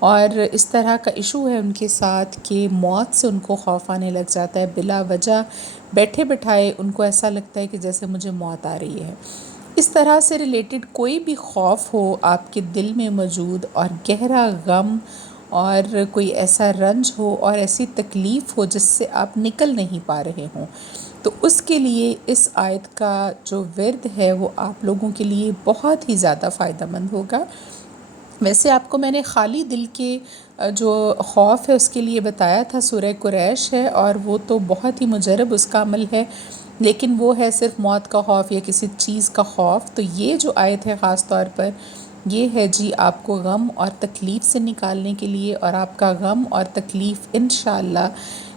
اور اس طرح کا ایشو ہے ان کے ساتھ کہ موت سے ان کو خوف آنے لگ جاتا ہے، بلا وجہ بیٹھے بٹھائے ان کو ایسا لگتا ہے کہ جیسے مجھے موت آ رہی ہے۔ اس طرح سے ریلیٹڈ کوئی بھی خوف ہو آپ کے دل میں موجود، اور گہرا غم اور کوئی ایسا رنج ہو اور ایسی تکلیف ہو جس سے آپ نکل نہیں پا رہے ہوں، تو اس کے لیے اس آیت کا جو ورد ہے وہ آپ لوگوں کے لیے بہت ہی زیادہ فائدہ مند ہوگا۔ ویسے آپ کو میں نے خالی دل کے جو خوف ہے اس کے لیے بتایا تھا، سورہ قریش ہے، اور وہ تو بہت ہی مجرب اس کا عمل ہے، لیکن وہ ہے صرف موت کا خوف یا کسی چیز کا خوف۔ تو یہ جو آیت ہے خاص طور پر یہ ہے جی آپ کو غم اور تکلیف سے نکالنے کے لیے، اور آپ کا غم اور تکلیف انشاءاللہ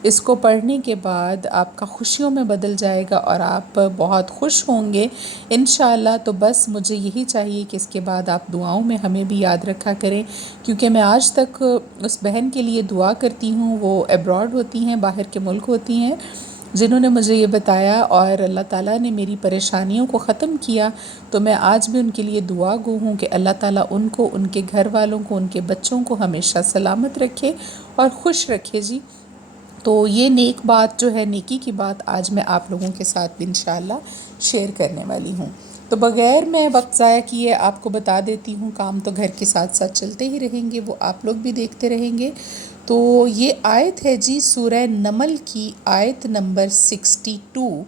اس کو پڑھنے کے بعد آپ کا خوشیوں میں بدل جائے گا اور آپ بہت خوش ہوں گے انشاءاللہ۔ تو بس مجھے یہی چاہیے کہ اس کے بعد آپ دعاؤں میں ہمیں بھی یاد رکھا کریں، کیونکہ میں آج تک اس بہن کے لیے دعا کرتی ہوں، وہ ایبراڈ ہوتی ہیں، باہر کے ملک ہوتی ہیں، جنہوں نے مجھے یہ بتایا اور اللہ تعالیٰ نے میری پریشانیوں کو ختم کیا، تو میں آج بھی ان کے لیے دعا گو ہوں کہ اللہ تعالیٰ ان کو، ان کے گھر والوں کو، ان کے بچوں کو ہمیشہ سلامت رکھے اور خوش رکھے جی۔ تو یہ نیک بات جو ہے، نیکی کی بات آج میں آپ لوگوں کے ساتھ بھی انشاءاللہ شیئر کرنے والی ہوں۔ تو بغیر میں وقت ضائع کیے آپ کو بتا دیتی ہوں، کام تو گھر کے ساتھ ساتھ چلتے ہی رہیں گے، وہ آپ لوگ بھی دیکھتے رہیں گے۔ تو یہ آیت ہے جی سورہ نمل کی آیت نمبر 62،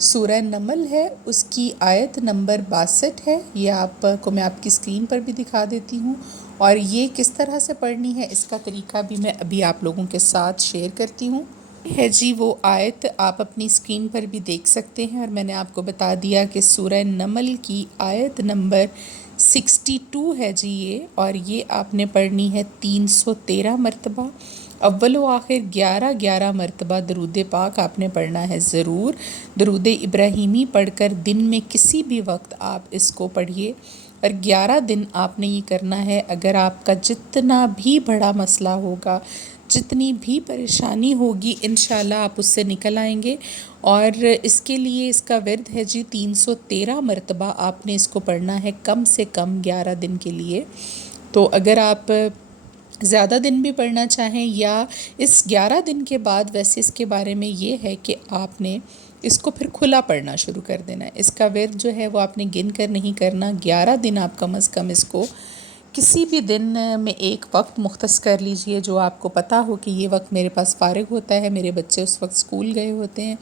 سورہ نمل ہے، اس کی آیت نمبر 62 ہے۔ یہ آپ کو میں آپ کی اسکرین پر بھی دکھا دیتی ہوں، اور یہ کس طرح سے پڑھنی ہے اس کا طریقہ بھی میں ابھی آپ لوگوں کے ساتھ شیئر کرتی ہوں۔ ہے جی وہ آیت آپ اپنی اسکرین پر بھی دیکھ سکتے ہیں، اور میں نے آپ کو بتا دیا کہ سورہ نمل کی آیت نمبر 62 ہے جی یہ، اور یہ آپ نے پڑھنی ہے 313 مرتبہ، اول و آخر 11 مرتبہ درود پاک آپ نے پڑھنا ہے ضرور۔ درود ابراہیمی پڑھ کر دن میں کسی بھی وقت آپ اس کو پڑھیے، اور 11 دن آپ نے یہ کرنا ہے۔ اگر آپ کا جتنا بھی بڑا مسئلہ ہوگا، جتنی بھی پریشانی ہوگی، انشاءاللہ آپ اس سے نکل آئیں گے۔ اور اس کے لیے اس کا ورد ہے جی 313 مرتبہ آپ نے اس کو پڑھنا ہے، کم سے کم 11 دن کے لیے۔ تو اگر آپ زیادہ دن بھی پڑھنا چاہیں، یا اس 11 دن کے بعد، ویسے اس کے بارے میں یہ ہے کہ آپ نے اس کو پھر کھلا پڑھنا شروع کر دینا ہے۔ اس کا ورد جو ہے وہ آپ نے گن کر نہیں کرنا، 11 دن آپ کم از کم اس کو کسی بھی دن میں ایک وقت مختص کر لیجئے جو آپ کو پتہ ہو کہ یہ وقت میرے پاس فارغ ہوتا ہے، میرے بچے اس وقت اسکول گئے ہوتے ہیں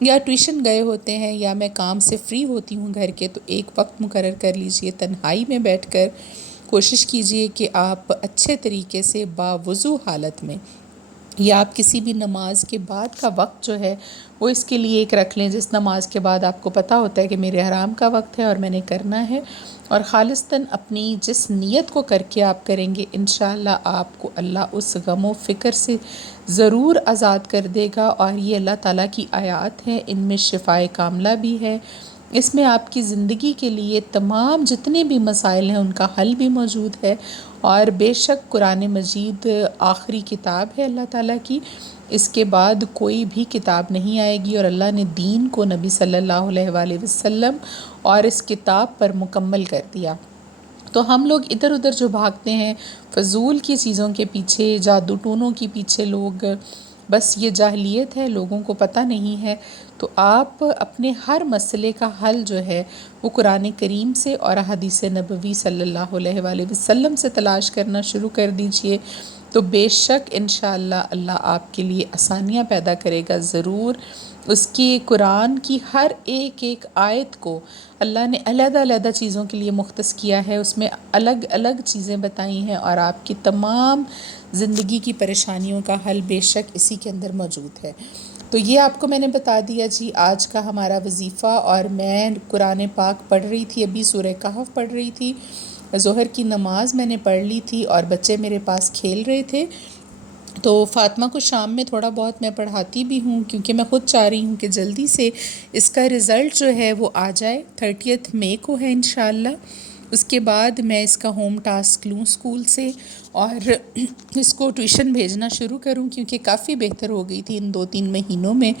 یا ٹیوشن گئے ہوتے ہیں، یا میں کام سے فری ہوتی ہوں گھر کے، تو ایک وقت مقرر کر لیجئے، تنہائی میں بیٹھ کر کوشش کیجئے کہ آپ اچھے طریقے سے باوضو حالت میں، یا آپ کسی بھی نماز کے بعد کا وقت جو ہے وہ اس کے لیے ایک رکھ لیں، جس نماز کے بعد آپ کو پتہ ہوتا ہے کہ میرے حرام کا وقت ہے اور میں نے کرنا ہے، اور خالصتاً اپنی جس نیت کو کر کے آپ کریں گے انشاءاللہ آپ کو اللہ اس غم و فکر سے ضرور آزاد کر دے گا۔ اور یہ اللہ تعالیٰ کی آیات ہیں، ان میں شفائے کاملہ بھی ہے، اس میں آپ کی زندگی کے لیے تمام جتنے بھی مسائل ہیں ان کا حل بھی موجود ہے، اور بے شک قرآن مجید آخری کتاب ہے اللہ تعالیٰ کی، اس کے بعد کوئی بھی کتاب نہیں آئے گی، اور اللہ نے دین کو نبی صلی اللہ علیہ وآلہ وسلم اور اس کتاب پر مکمل کر دیا۔ تو ہم لوگ ادھر ادھر جو بھاگتے ہیں فضول کی چیزوں کے پیچھے، جادو ٹونوں کے پیچھے، لوگ بس یہ جاہلیت ہے، لوگوں کو پتہ نہیں ہے، تو آپ اپنے ہر مسئلے کا حل جو ہے وہ قرآن کریم سے اور احادیث نبوی صلی اللہ علیہ وآلہ وسلم سے تلاش کرنا شروع کر دیجئے، تو بے شک انشاءاللہ اللہ آپ کے لیے آسانیاں پیدا کرے گا ضرور۔ اس کی قرآن کی ہر ایک ایک آیت کو اللہ نے علیحدہ علیحدہ چیزوں کے لیے مختص کیا ہے، اس میں الگ الگ چیزیں بتائی ہیں، اور آپ کی تمام زندگی کی پریشانیوں کا حل بے شک اسی کے اندر موجود ہے۔ تو یہ آپ کو میں نے بتا دیا جی آج کا ہمارا وظیفہ، اور میں قرآن پاک پڑھ رہی تھی، ابھی سورہ کہف پڑھ رہی تھی، ظہر کی نماز میں نے پڑھ لی تھی، اور بچے میرے پاس کھیل رہے تھے، تو فاطمہ کو شام میں تھوڑا بہت میں پڑھاتی بھی ہوں، کیونکہ میں خود چاہ رہی ہوں کہ جلدی سے اس کا رزلٹ جو ہے وہ آ جائے، 30 مئی کو ہے انشاءاللہ۔ اس کے بعد میں اس کا ہوم ٹاسک لوں اسکول سے، اور اس کو ٹیوشن بھیجنا شروع کروں، کیونکہ کافی بہتر ہو گئی تھی ان 2-3 مہینوں میں،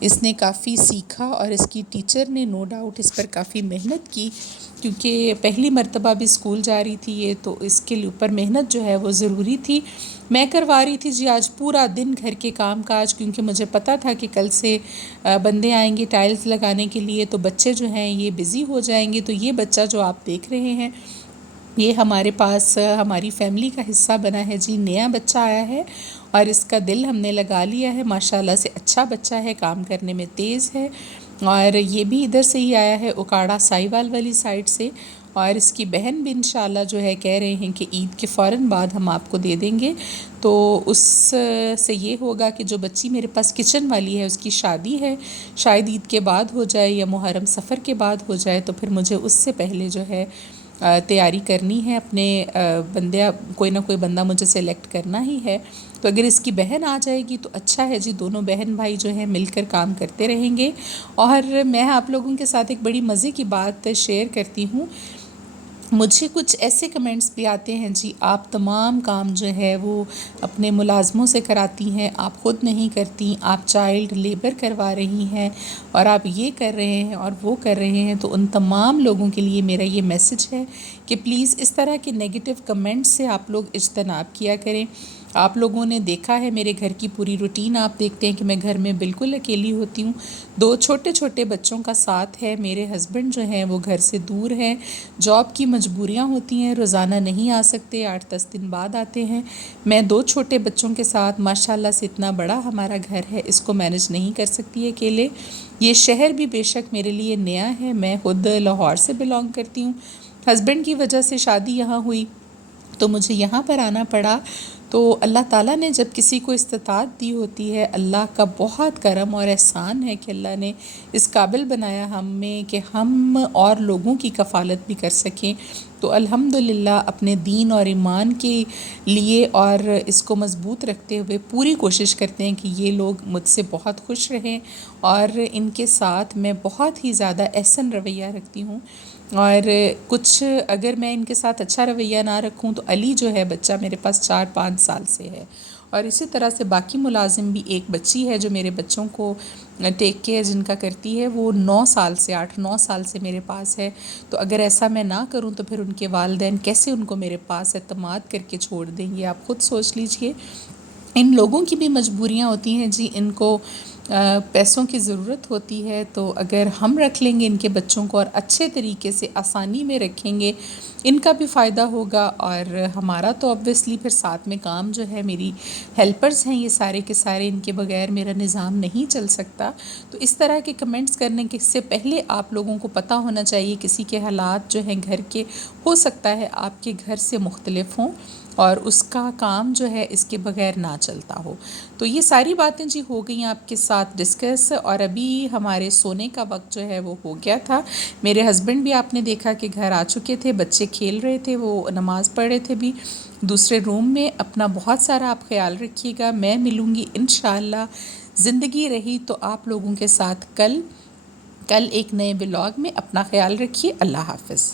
اس نے کافی سیکھا اور اس کی ٹیچر نے نو ڈاؤٹ اس پر کافی محنت کی، کیونکہ پہلی مرتبہ بھی اسکول جا رہی تھی یہ، تو اس کے اوپر محنت جو ہے وہ ضروری تھی۔ میں کروا رہی تھی جی آج پورا دن گھر کے کام کاج، کیونکہ مجھے پتہ تھا کہ کل سے بندے آئیں گے ٹائلز لگانے کے لیے، تو بچے جو ہیں یہ بزی ہو جائیں گے۔ تو یہ بچہ جو آپ دیکھ رہے ہیں یہ ہمارے پاس ہماری فیملی کا حصہ بنا ہے جی، نیا بچہ آیا ہے اور اس کا دل ہم نے لگا لیا ہے۔ ماشاءاللہ سے اچھا بچہ ہے، کام کرنے میں تیز ہے، اور یہ بھی ادھر سے ہی آیا ہے اکاڑا سائیوال والی سائڈ سے، اور اس کی بہن بھی انشاءاللہ جو ہے کہہ رہے ہیں کہ عید کے فوراً بعد ہم آپ کو دے دیں گے۔ تو اس سے یہ ہوگا کہ جو بچی میرے پاس کچن والی ہے اس کی شادی ہے، شاید عید کے بعد ہو جائے یا محرم سفر کے بعد ہو جائے، تو پھر مجھے اس سے پہلے جو ہے تیاری کرنی ہے، اپنے بندے کوئی نہ کوئی بندہ مجھے سلیکٹ کرنا ہی ہے۔ تو اگر اس کی بہن آ جائے گی تو اچھا ہے جی، دونوں بہن بھائی جو ہیں مل کر کام کرتے رہیں گے۔ اور میں آپ لوگوں کے ساتھ ایک بڑی مزے کی بات شیئر کرتی ہوں، مجھے کچھ ایسے کمنٹس بھی آتے ہیں جی آپ تمام کام جو ہے وہ اپنے ملازموں سے کراتی ہیں، آپ خود نہیں کرتی، آپ چائلڈ لیبر کروا رہی ہیں، اور آپ یہ کر رہے ہیں اور وہ کر رہے ہیں۔ تو ان تمام لوگوں کے لیے میرا یہ میسج ہے کہ پلیز اس طرح کے نیگیٹو کمنٹس سے آپ لوگ اجتناب کیا کریں۔ آپ لوگوں نے دیکھا ہے میرے گھر کی پوری روٹین، آپ دیکھتے ہیں کہ میں گھر میں بالکل اکیلی ہوتی ہوں، 2 چھوٹے چھوٹے بچوں کا ساتھ ہے، میرے ہسبنڈ جو ہیں وہ گھر سے دور ہیں، جاب کی مجبوریاں ہوتی ہیں، روزانہ نہیں آ سکتے، 8-10 دن بعد آتے ہیں۔ میں 2 چھوٹے بچوں کے ساتھ ماشاءاللہ سے اتنا بڑا ہمارا گھر ہے، اس کو مینج نہیں کر سکتی اکیلے۔ یہ شہر بھی بے شک میرے لیے نیا ہے، میں خود لاہور سے بلانگ کرتی ہوں، ہسبینڈ کی وجہ سے شادی یہاں ہوئی تو مجھے یہاں پر آنا پڑا۔ تو اللہ تعالیٰ نے جب کسی کو استطاعت دی ہوتی ہے، اللہ کا بہت کرم اور احسان ہے کہ اللہ نے اس قابل بنایا ہم میں کہ ہم اور لوگوں کی کفالت بھی کر سکیں۔ تو الحمدللہ اپنے دین اور ایمان کے لیے اور اس کو مضبوط رکھتے ہوئے پوری کوشش کرتے ہیں کہ یہ لوگ مجھ سے بہت خوش رہیں، اور ان کے ساتھ میں بہت ہی زیادہ احسن رویہ رکھتی ہوں۔ اور کچھ اگر میں ان کے ساتھ اچھا رویہ نہ رکھوں تو علی جو ہے بچہ میرے پاس 4-5 سال سے ہے، اور اسی طرح سے باقی ملازم بھی، ایک بچی ہے جو میرے بچوں کو ٹیک کیئر جن کا کرتی ہے، وہ 9 سال سے 8-9 سال سے میرے پاس ہے۔ تو اگر ایسا میں نہ کروں تو پھر ان کے والدین کیسے ان کو میرے پاس اعتماد کر کے چھوڑ دیں گے، آپ خود سوچ لیجئے۔ ان لوگوں کی بھی مجبوریاں ہوتی ہیں جی، ان کو پیسوں کی ضرورت ہوتی ہے، تو اگر ہم رکھ لیں گے ان کے بچوں کو اور اچھے طریقے سے آسانی میں رکھیں گے، ان کا بھی فائدہ ہوگا، اور ہمارا تو obviously پھر ساتھ میں کام جو ہے، میری ہیلپرز ہیں یہ سارے کے سارے، ان کے بغیر میرا نظام نہیں چل سکتا۔ تو اس طرح کے کمنٹس کرنے کے سے پہلے آپ لوگوں کو پتہ ہونا چاہیے کسی کے حالات جو ہیں گھر کے، ہو سکتا ہے آپ کے گھر سے مختلف ہوں اور اس کا کام جو ہے اس کے بغیر نہ چلتا ہو۔ تو یہ ساری باتیں جی ہو گئیں آپ کے ساتھ ڈسکس، اور ابھی ہمارے سونے کا وقت جو ہے وہ ہو گیا تھا۔ میرے ہسبنڈ بھی آپ نے دیکھا کہ گھر آ چکے تھے، بچے کھیل رہے تھے، وہ نماز پڑھ رہے تھے بھی دوسرے روم میں۔ اپنا بہت سارا آپ خیال رکھیے گا، میں ملوں گی انشاءاللہ، زندگی رہی تو آپ لوگوں کے ساتھ کل ایک نئے ولاگ میں۔ اپنا خیال رکھیے، اللہ حافظ۔